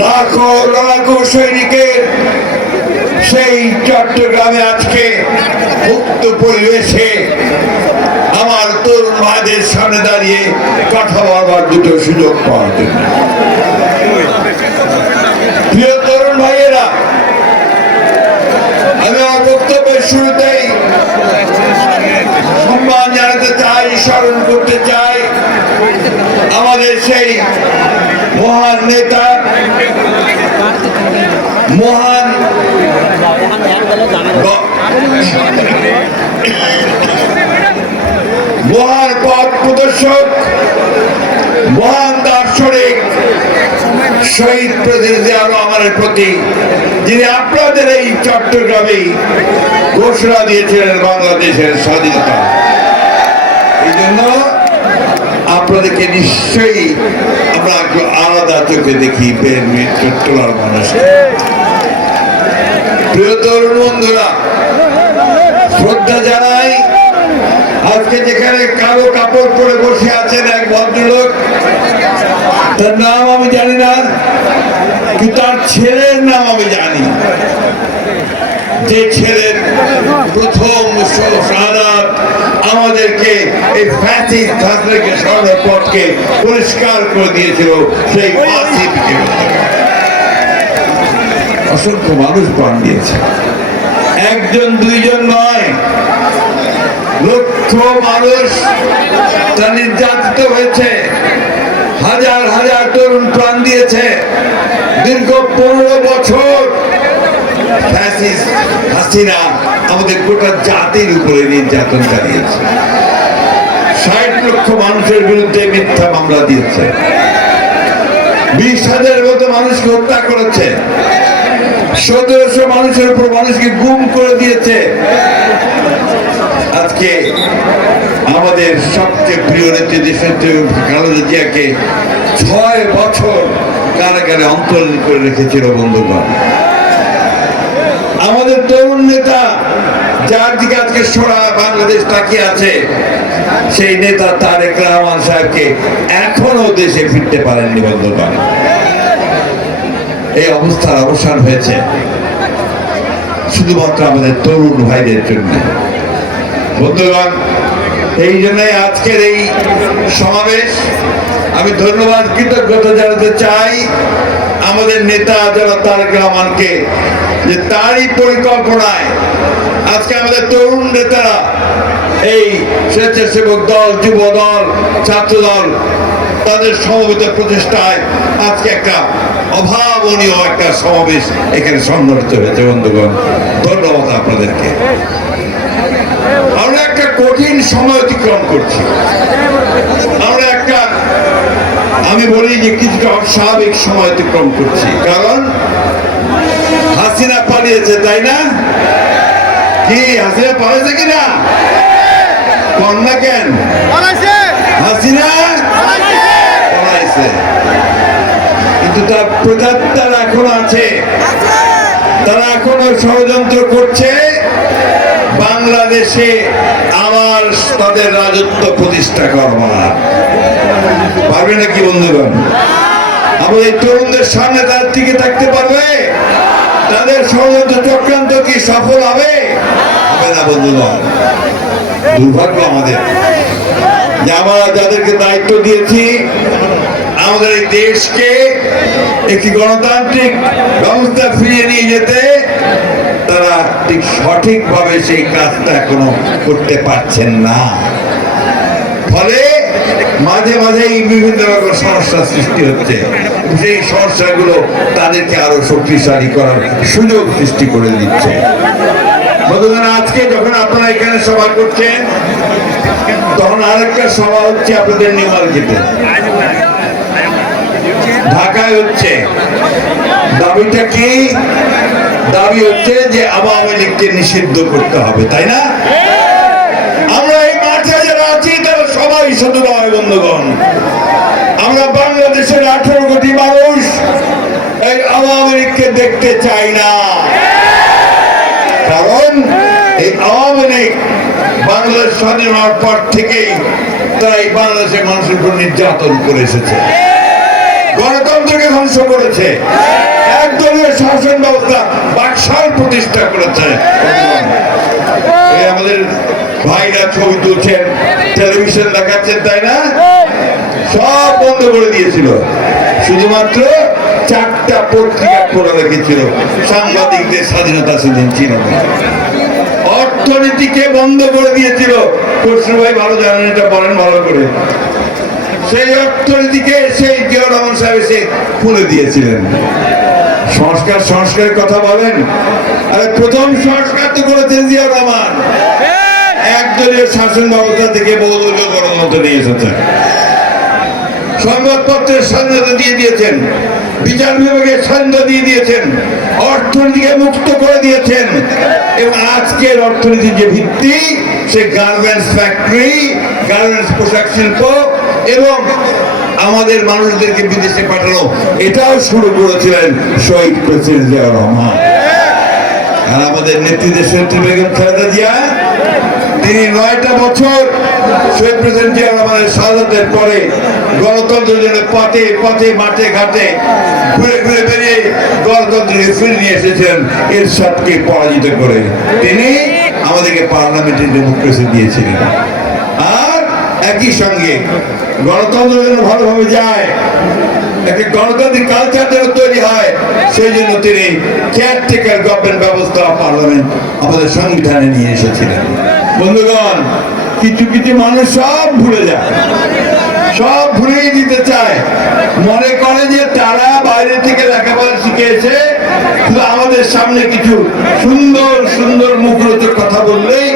লাখো লাখো সৈনিকের সেই চট্টগ্রামে আজকে মুক্ত পরিবেশে আমার তরুণ ভাইদের সামনে দাঁড়িয়ে কথা বলবার দুটো সুযোগ পাওয়ার জন্য। প্রিয় তরুণ ভাইয়েরা, আমি আমার বক্তব্যের শুরুতেই সম্মান জানাতে চাই, স্মরণ করতে চাই আমাদের সেই মহান নেতা, মহান পথ প্রদর্শক, মহান দার্শনিক শহীদ প্রেসিডেন্ট জিয়া রহমানের প্রতি, যিনি আপনাদের এই চট্টগ্রামে ঘোষণা দিয়েছিলেন বাংলাদেশের স্বাধীনতা। এই জন্য আপনাদেরকে নিশ্চয়ই আমরা একটু আলাদা চোখে দেখি তোলার মানুষ। প্রিয় তরুণ বন্ধুরা, শ্রদ্ধা জানাই আজকে যেখানে কালো কাপড় পরে বসে আছেন এক ভদ্রলোক, তার নাম আমি জানি না, কিন্তু তার ছেলের নাম আমি জানি। যে ছেলের প্রথম শাহাদাত আমাদেরকে এই ফ্যাসিস্ট শাসনকে সরানোর পথকে পরিষ্কার করে দিয়েছিল, সেই আসিফকে। অসংখ্য মানুষ প্রাণ দিয়েছে, একজন দুইজন নয়, লক্ষ মানুষ তা নির্যাতিত হয়েছে, হাজার হাজার তরুণ প্রাণ দিয়েছে। দীর্ঘ 15 বছর ফ্যাসিস্ট হাসিনা আমাদের গোটা জাতির উপরে নির্যাতন চালিয়েছে। 60 লক্ষ মানুষের বিরুদ্ধে মিথ্যা মামলা দিয়েছে, 20,000 মতো মানুষকে হত্যা করেছে, 1700 মানুষের উপর মানুষকে গুম করে দিয়েছে। আজকে আমাদের সবচেয়ে প্রিয় নেত্রী দেশনেত্রী খালেদা জিয়াকে 6 বছর কারাগারে অন্তরীণ করে রেখেছিল। বন্ধুগণ, আমাদের তরুণ নেতা, যার দিকে আজকে সারা বাংলাদেশ তাকিয়ে আছে, সেই নেতা তারেক রহমান সাহেবকে এখনো দেশে ফিরতে পারেননি। বন্ধুগণ, এই অবস্থার অবসান হয়েছে শুধুমাত্র আমাদের তরুণ ভাইদের জন্য। বন্ধুগণ, এই জন্যই আজকের এই সমাবেশ। আমি ধন্যবাদ, কৃতজ্ঞতা জানাতে চাই আমাদের নেতা জনাব তারেক রহমানকে, যে তারই পরিকল্পনায় আজকে আমাদের তরুণ নেতারা এই স্বেচ্ছাসেবক দল, যুব দল, ছাত্র দল, তাদের সমবেত প্রচেষ্টায় আজকে একটা অভাবনীয় একটা সমাবেশ এখানে সংগঠিত হয়েছে। বন্ধুগণ, ধন্যবাদ আপনাদেরকে। আমরা একটা কঠিন সময় অতিক্রম করছি, আমরা একটা, আমি বলি যে কিছুটা অস্বাভাবিক সময় অতিক্রম করছি। কারণ হাসিনা পালিয়েছে, তাই না? কি হাসিনা পালিয়েছে কিনা? কন্যা কেন হাসিনা পালাইছে, কিন্তু তার প্রজাতারা এখন আছে, তারা এখনো ষড়যন্ত্র করছে বাংলাদেশে আবার তাদের রাজত্ব প্রতিষ্ঠা করবার। পারবে নাকি বন্ধুগণ? আমাদের তরুণদের সামনে তার টিকে থাকতে পারবে? তাদের ষড়যন্ত্র চক্রান্ত কি সফল হবে? হবে না বন্ধুগণ। দুর্ভাগ্য আমাদের যে আমরা যাদেরকে দায়িত্ব দিয়েছি আমাদের এই দেশকে একটি গণতান্ত্রিক ব্যবস্থা ফিরিয়ে নিয়ে যেতে, তারা ঠিক সঠিকভাবে সেই কাজটা এখনো করতে পারছেন না। ফলে মাঝে মাঝেই বিভিন্ন রকম সমস্যার সৃষ্টি হচ্ছে। সেই সমস্যাগুলো তাদেরকে আরো শক্তিশালী করার সুযোগ সৃষ্টি করে দিচ্ছে। বন্ধুগণ, আজকে যখন আপনারা এখানে সভা করছেন, তখন আরেকটা সভা হচ্ছে আপনাদের নিউ মার্কেটে, ঢাকায় হচ্ছে। দাবিটা কি? দাবি হচ্ছে যে আওয়ামী লীগকে নিষিদ্ধ করতে হবে, তাই না? আমরা এই মাঠে যারা আছি তারা সবাই শুধু নয় বন্ধুগণ, আমরা বাংলাদেশের 18 কোটি মানুষ এই আওয়ামী লীগকে দেখতে চাই না। কারণ এই আওয়ামী লীগ বাংলাদেশ স্বাধীন হওয়ার পর থেকেই তাই বাংলাদেশের মানুষের উপর নির্যাতন করে এসেছে। গণতন্ত্রকে ধ্বংস করেছে, একদলীয় শাসন ব্যবস্থা বাকশাল প্রতিষ্ঠা করেছে। আমাদের ভাইরা ছবি তুলছেন, টেলিভিশন দেখাচ্ছেন, তাই না? সব বন্ধ করে দিয়েছিল, শুধুমাত্র 4টা পত্রিকা খোলা রেখেছিল। সাংবাদিকদের স্বাধীনতা সেদিন ছিল না। অর্থনীতিকে বন্ধ করে দিয়েছিল। খসরু ভাই ভালো জানেন, এটা বলেন ভালো করে। সেই অর্থনীতিকে সেই জিয়াউর রহমান সাহেব এসে খুলে দিয়েছিলেন। সংস্কারের কথা বলেন, আরে প্রথম সংস্কার তো করেছেন জিয়াউর রহমান। একদলীয় শাসন ব্যবস্থা থেকে বহুদলীয় গণতন্ত্র নিয়ে এসেছেন। সংবাদপত্রের স্বাধীনতা দিয়ে দিয়েছেন, বিচার বিভাগের স্বাধীনতা দিয়ে দিয়েছেন, অর্থনীতিকে মুক্ত করে দিয়েছেন। এবং আজকের অর্থনীতির যে ভিত্তি, সে গার্মেন্টস ফ্যাক্টরি, গার্মেন্টস পোশাক শিল্প এবং আমাদের মানুষদেরকে বিদেশে পাঠানো, এটাও শুরু করেছিলেন শহীদ প্রেসিডেন্ট জিয়াউর রহমান। আর আমাদের নেত্রী দেশনেত্রী বেগম খালেদা জিয়া, তিনি 9টা বছর শহীদ প্রেসিডেন্ট জিয়াউর রহমানের শাহাদাতের পরে গণতন্ত্রের জন্য পথে পথে মাঠে ঘাটে ঘুরে ঘুরে বেরিয়ে গণতন্ত্রকে ফিরে নিয়ে এসেছেন এরশাদকে পরাজিত করে। তিনি আমাদেরকে পার্লামেন্টের ডেমোক্রেসি দিয়েছিলেন। আর একই সঙ্গে গণতন্ত্র যেন ভালোভাবে যায়, একটা গণতান্ত্রিক কালচার যেন তৈরি হয়, সেই জন্য তিনি কেয়ারটেকার গভর্নমেন্ট ব্যবস্থা পার্লামেন্ট আমাদের সংবিধানে নিয়ে এসেছিলেন। বন্ধুগণ, কিছু কিছু মানুষ সব ভুলে যায়, সব ভুলেই দিতে চায়, মনে করে যে তারা বাইরে থেকে লেখাপড়া শিখে এসে শুধু আমাদের সামনে কিছু সুন্দর সুন্দর মুখরোচক কথা বললেই